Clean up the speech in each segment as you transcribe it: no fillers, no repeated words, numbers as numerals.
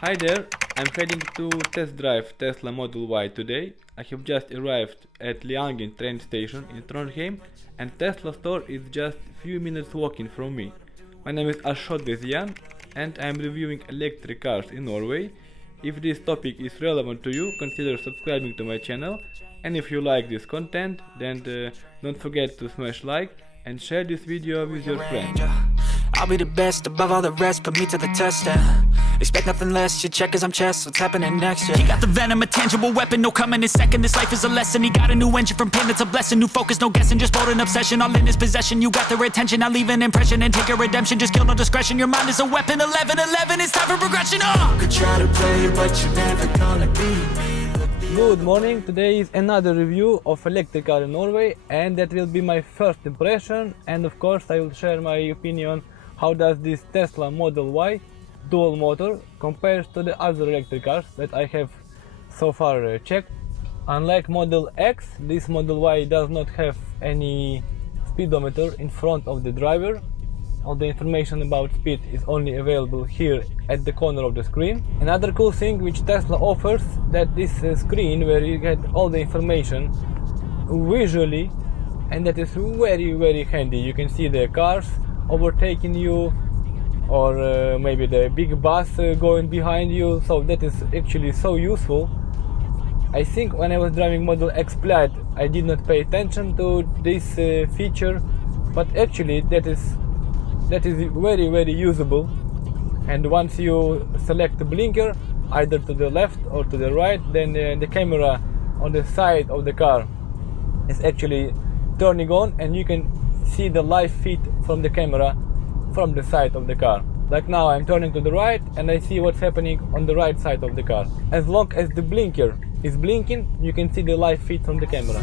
Hi there, I'm heading to test drive Tesla Model Y today. I have just arrived at Leangen train station in Trondheim and Tesla store is just few minutes walking from me. My name is Jan and I am reviewing electric cars in Norway. If this topic is relevant to you, consider subscribing to my channel, and if you like this content, then don't forget to smash like and share this video with your friends. I'll be the best above all the rest, put me to the test, expect nothing less, you check as I'm chess, what's happening next, He got the venom, a tangible weapon, no coming in second, this life is a lesson. He got a new engine from pain, it's a blessing, new focus, no guessing, just bold and obsession, all in his possession. You got their attention, I'll leave an impression and take a redemption, just kill no discretion, your mind is a weapon. 11-11, it's time for progression, You could try to play, but you're never gonna beat me. Good morning, today is another review of electric car in Norway, and that will be my first impression, and of course I will share my opinion how does this Tesla Model Y dual motor compares to the other electric cars that I have so far checked. Unlike Model X, this Model Y does not have any speedometer in front of the driver. All the information about speed is only available here at the corner of the screen. Another cool thing which Tesla offers, that this screen where you get all the information visually, and that is very handy. You can see the cars overtaking you, or maybe the big bus going behind you, so that is actually so useful. I think when I was driving Model X Plaid I did not pay attention to this feature, but actually that is very usable. And once you select the blinker either to the left or to the right, then the camera on the side of the car is actually turning on and you can see the live feed from the camera from the side of the car. Like now I'm turning to the right and I see what's happening on the right side of the car. As long as the blinker is blinking, you can see the live feed from the camera.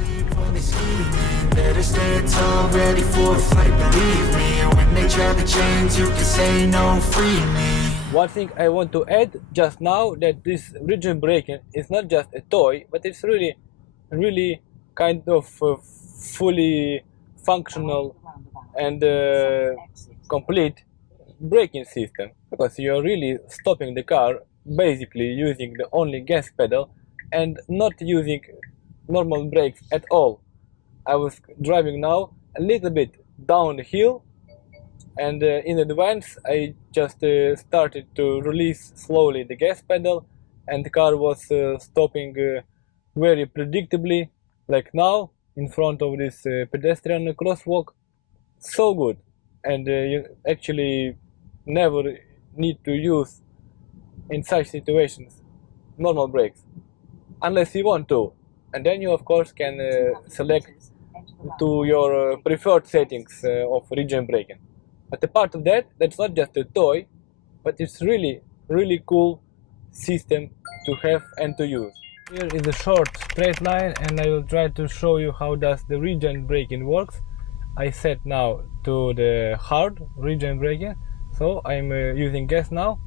Better stand tall, ready for a fight, believe me. When they try to change, you can say no, free me. One thing I want to add just now, that this region braking is not just a toy, but it's really kind of fully functional and complete braking system, because you're really stopping the car basically using the only gas pedal and not using normal brakes at all. I was driving now a little bit down the hill, and in advance I just started to release slowly the gas pedal, and the car was stopping very predictably, like now in front of this pedestrian crosswalk. So good. And you actually never need to use in such situations normal brakes unless you want to, and then you of course can select to your preferred settings of region braking. But apart of that, that's not just a toy, but it's really cool system to have and to use. Here is a short straight line and I will try to show you how does the region braking works. I set now to the hard region braking, so I'm using gas now,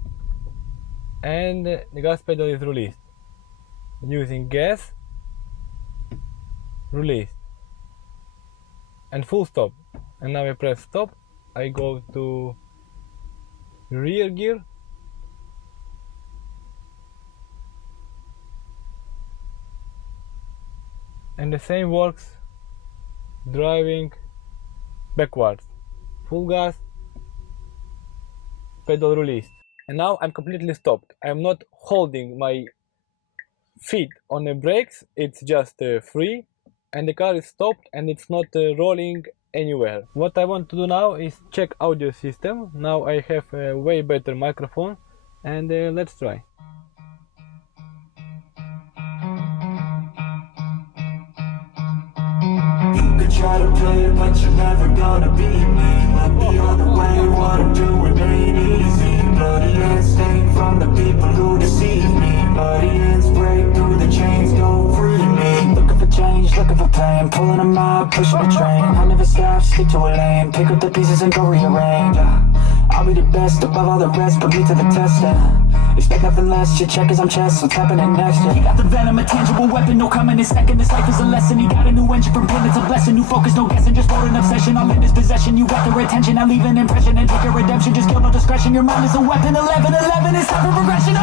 and the gas pedal is released. Using gas, released, and full stop. And now I press stop, I go to rear gear, and the same works driving backwards. Full gas, pedal released. And now I'm completely stopped. I'm not holding my feet on the brakes, it's just free, and the car is stopped and it's not rolling anywhere. What I want to do now is check audio system. Now I have a way better microphone, and let's try. Try to play, but you're never gonna beat me. Let me on the way, what I'm doing ain't easy. Bloody hands stained from the people who deceive me. Bloody hands break through the chains, don't free me. Looking for change, looking for pain, pulling them out, pushing the train. I never stop, stick to a lane, pick up the pieces and go rearrange. I'll be the best above all the rest, put me to the test, expect nothing less, you check as I'm chess, what's happening next, He got the venom, a tangible weapon, no coming in second, this life is a lesson. He got a new engine from pain, it's a blessing, new focus, no guessing, just bold and obsession, all in his possession. You got their attention, I'll leave an impression and take a redemption, just kill no discretion, your mind is a weapon. 11-11, it's time for progression,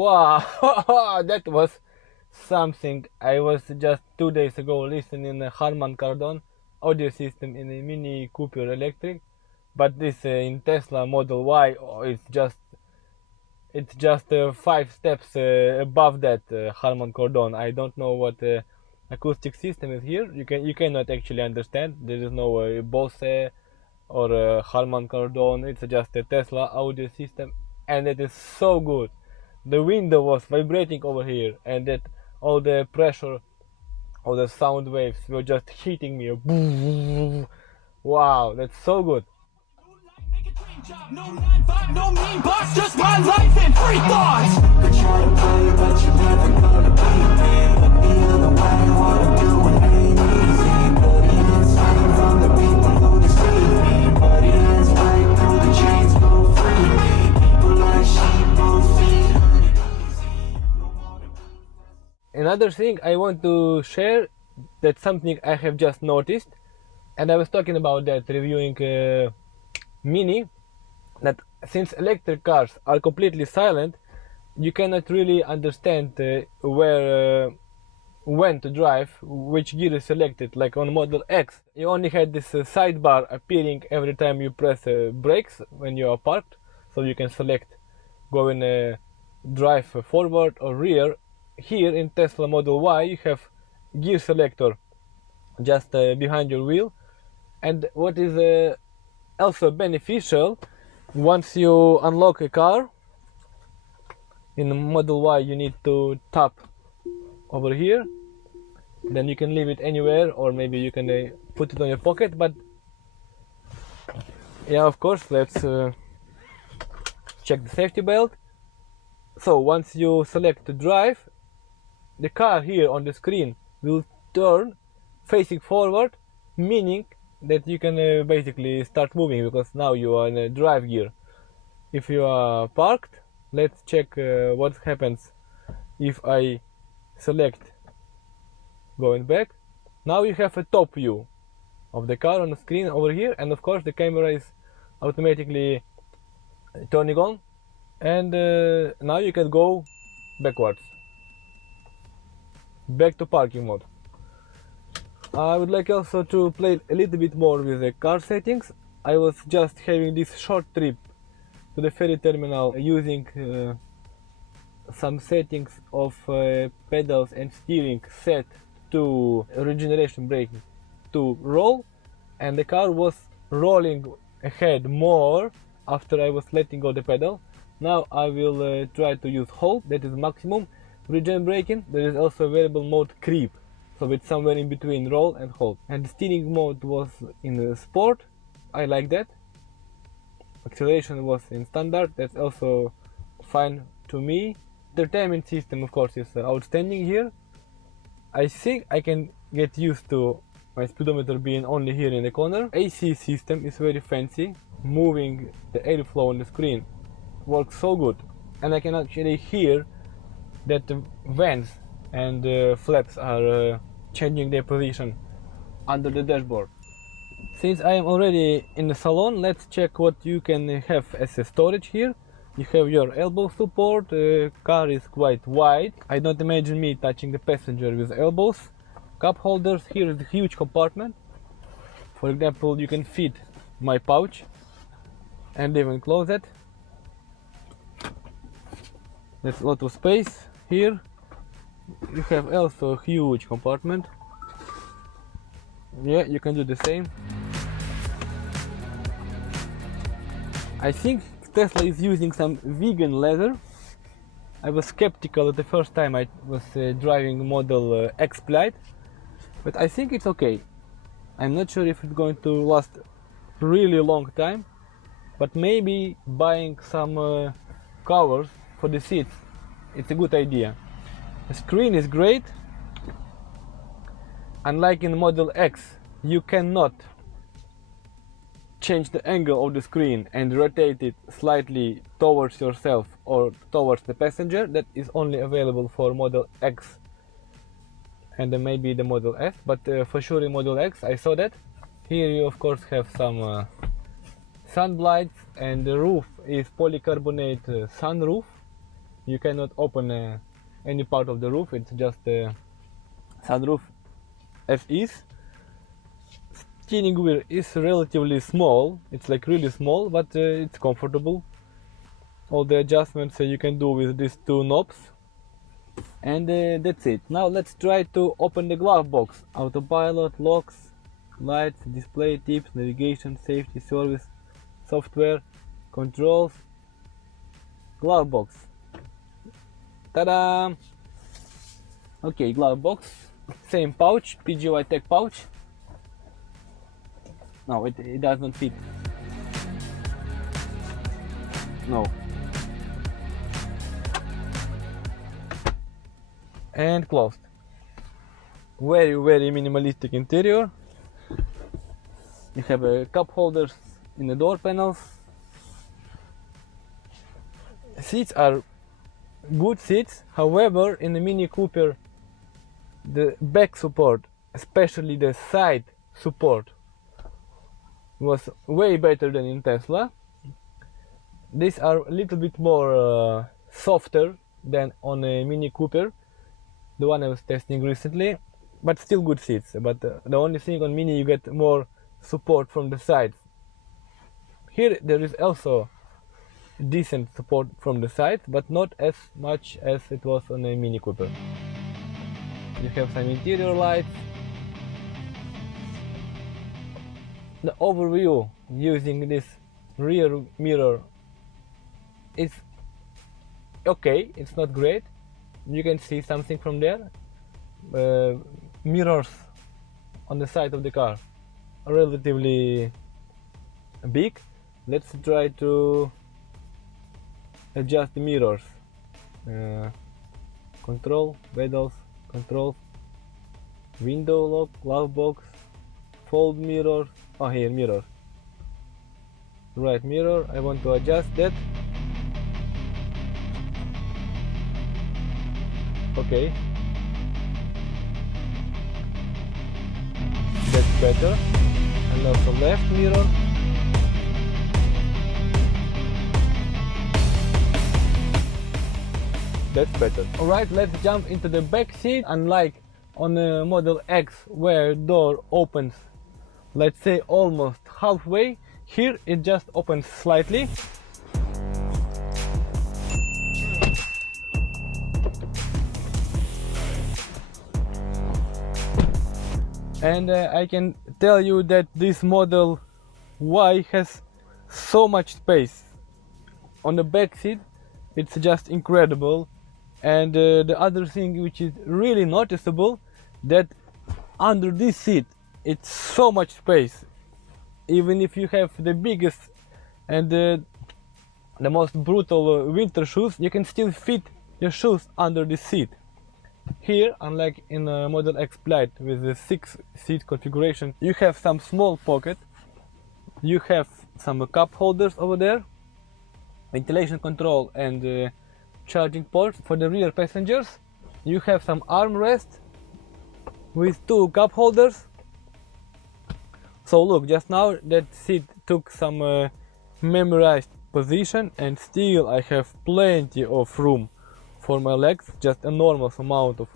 Wow, that was something. I was just 2 days ago listening to Harman Kardon audio system in a Mini Cooper Electric, but this in Tesla Model Y, oh, it's just 5 steps above that Harman Kardon. I don't know what acoustic system is here. You cannot actually understand. There is no Bose or Harman Kardon. It's just a Tesla audio system, and it is so good. The window was vibrating over here, and that all the pressure, all the sound waves were just hitting me. Wow, that's so good. No 9-5, no mean boss, just my life and free thoughts. Could try to play, but you're never gonna beat me. The other way, what I'm doing ain't easy. Bloody hands hanging from the people who deceive me. Bloody hands break through the chains, go free me. People like sheep, both feet hurting easy. Another thing I want to share, that's something I have just noticed, and I was talking about that reviewing Mini, that since electric cars are completely silent, you cannot really understand when to drive, which gear is selected. Like on Model X, you only had this sidebar appearing every time you press brakes when you are parked, so you can select going drive forward or rear. Here in Tesla Model Y, you have gear selector just behind your wheel, and what is also beneficial, once you unlock a car in Model Y, you need to tap over here, then you can leave it anywhere, or maybe you can put it on your pocket. But yeah, of course, let's check the safety belt. So once you select to drive, the car here on the screen will turn facing forward, meaning that you can basically start moving, because now you are in a drive gear. If you are parked, let's check what happens if I select going back. Now you have a top view of the car on the screen over here, and of course the camera is automatically turning on, and now you can go backwards, back to parking mode. I would like also to play a little bit more with the car settings. I was just having this short trip to the ferry terminal using some settings of pedals and steering set to regeneration braking to roll, and the car was rolling ahead more after I was letting go the pedal. Now I will try to use hold, that is maximum regen braking. There is also available mode creep, so it's somewhere in between roll and hold. And the steering mode was in sport, I like that. Acceleration was in standard, that's also fine to me. Entertainment system, of course, is outstanding here. I think I can get used to my speedometer being only here in the corner. AC system is very fancy, moving the airflow on the screen works so good, and I can actually hear that the vents and flaps are changing their position under the dashboard. Since I am already in the salon, let's check what you can have as a storage here. You have your elbow support, the car is quite wide. I don't imagine me touching the passenger with elbows. Cup holders, here is a huge compartment. For example, you can fit my pouch and even close it. That's a lot of space here. You have also a huge compartment. Yeah, you can do the same. I think Tesla is using some vegan leather. I was skeptical at the first time I was driving Model X Plaid, but I think it's okay. I'm not sure if it's going to last really long time, but maybe buying some covers for the seats, it's a good idea. The screen is great. Unlike in Model X, you cannot change the angle of the screen and rotate it slightly towards yourself or towards the passenger. That is only available for Model X and then maybe the Model S, but for sure in Model X I saw that. Here you of course have some sun blights, and the roof is polycarbonate sunroof. You cannot open any part of the roof, it's just a sunroof as is. Steering wheel is relatively small, it's like really small, but it's comfortable. All the adjustments you can do with these two knobs. And that's it. Now let's try to open the glove box. Autopilot, locks, lights, display, tips, navigation, safety, service, software, controls, glove box. Ta-da! Okay, glove box, same pouch, PGY Tech pouch. No, it doesn't fit. No. And closed. Very minimalistic interior. You have cup holders in the door panels. Seats are good seats, however in the Mini Cooper the back support, especially the side support, was way better than in Tesla. These are a little bit more softer than on a Mini Cooper, the one I was testing recently, but still good seats. But the only thing on Mini, you get more support from the sides. Here there is also decent support from the sides, but not as much as it was on a Mini Cooper. You have some interior lights. The overview using this rear mirror is okay, it's not great. You can see something from there. Mirrors on the side of the car are relatively big. Let's try to adjust the mirrors. Control, pedals, controls, window lock, glove box, fold mirror. Oh, here, mirror. Right mirror, I want to adjust that. Okay. That's better. And also left mirror. That's better. Alright, let's jump into the back seat. Unlike on the Model X where door opens, let's say almost halfway, here it just opens slightly. And I can tell you that this Model Y has so much space. On the back seat it's just incredible. And the other thing which is really noticeable, that under this seat it's so much space. Even if you have the biggest and the most brutal winter shoes, you can still fit your shoes under the seat. Here, unlike in Model X Plaid with the 6-seat configuration, you have some small pocket, you have some cup holders over there, ventilation control and charging ports for the rear passengers. You have some armrest with 2 cup holders. So look, just now that seat took some memorized position, and still I have plenty of room for my legs, just enormous amount of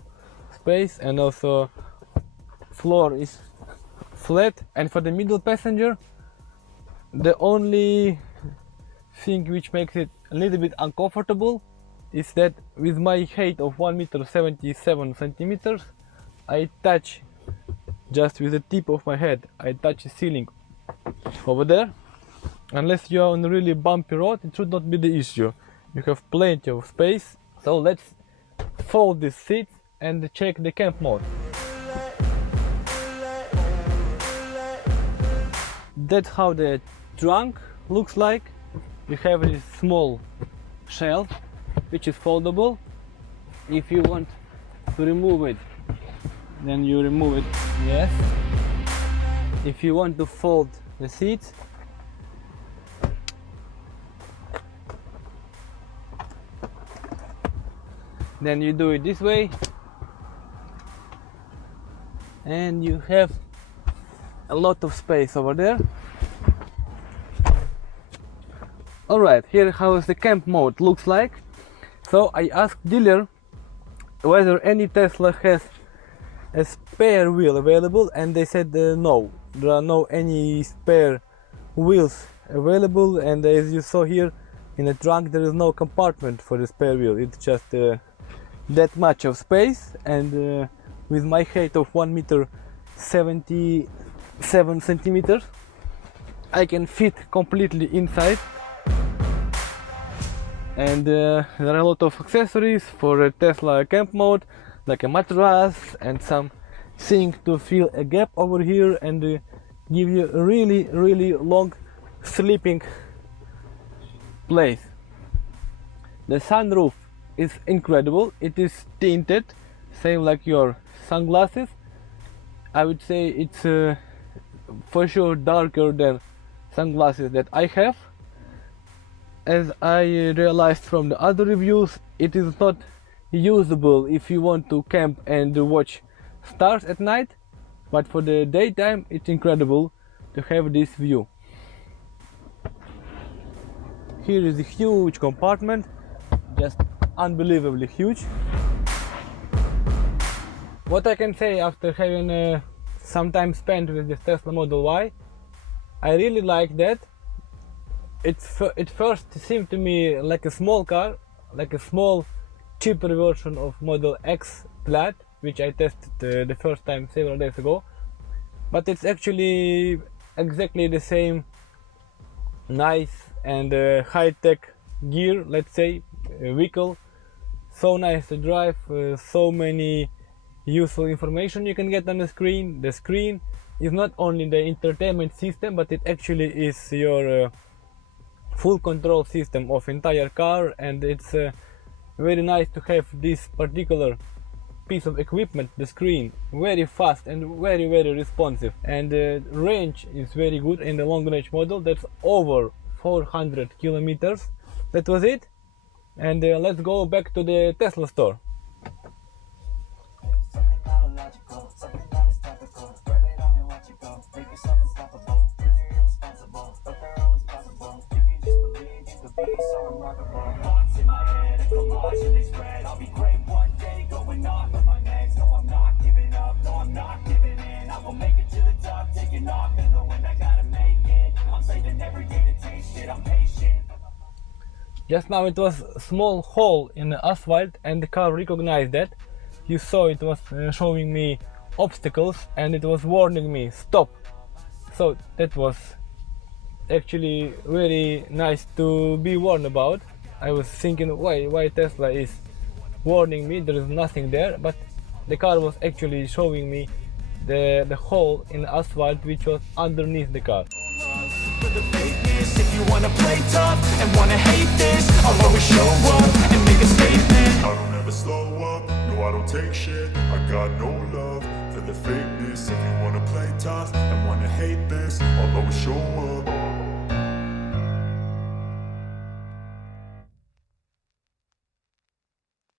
space, and also floor is flat. And for the middle passenger, the only thing which makes it a little bit uncomfortable is that with my height of 1.77 meters, I touch, just with the tip of my head, I touch the ceiling over there. Unless you are on a really bumpy road, it should not be the issue. You have plenty of space. So let's fold this seat and check the camp mode. That's how the trunk looks like. You have this small shelf which is foldable. If you want to remove it, then you remove it, yes. If you want to fold the seats, then you do it this way, and you have a lot of space over there. Alright, here how the camp mode looks like. So I asked dealer whether any Tesla has a spare wheel available, and they said no, there are no any spare wheels available, and as you saw here in the trunk there is no compartment for the spare wheel. It's just that much of space, and with my height of 1 meter 77 centimeters I can fit completely inside. And there are a lot of accessories for a Tesla camp mode, like a mattress and some thing to fill a gap over here and give you a really long sleeping place. The sunroof is incredible. It is tinted, same like your sunglasses. I would say it's for sure darker than sunglasses that I have. As I realized from the other reviews, it is not usable if you want to camp and watch stars at night, but for the daytime it's incredible to have this view. Here is a huge compartment, just unbelievably huge. What I can say after having some time spent with this Tesla Model Y, I really like that. It first seemed to me like a small car, like a small, cheaper version of Model X Plaid, which I tested the first time several days ago. But it's actually exactly the same nice and high-tech gear, let's say, vehicle. So nice to drive, so many useful information you can get on the screen. The screen is not only the entertainment system, but it actually is your full control system of entire car, and it's very nice to have this particular piece of equipment, the screen, very fast and very responsive, and the range is very good in the long range model. That's over 400 kilometers. That was it, and let's go back to the Tesla store. Just now it was a small hole in the asphalt and the car recognized that. You saw it was showing me obstacles and it was warning me stop. So that was actually very nice to be warned about. I was thinking why Tesla is warning me, there is nothing there, but the car was actually showing me the hole in the asphalt which was underneath the car. If you wanna play tough and wanna hate this, I'll always show up and make a statement. I don't ever slow up, no I don't take shit. I got no love for the fakeness. If you wanna play tough and wanna hate this, I'll always show up.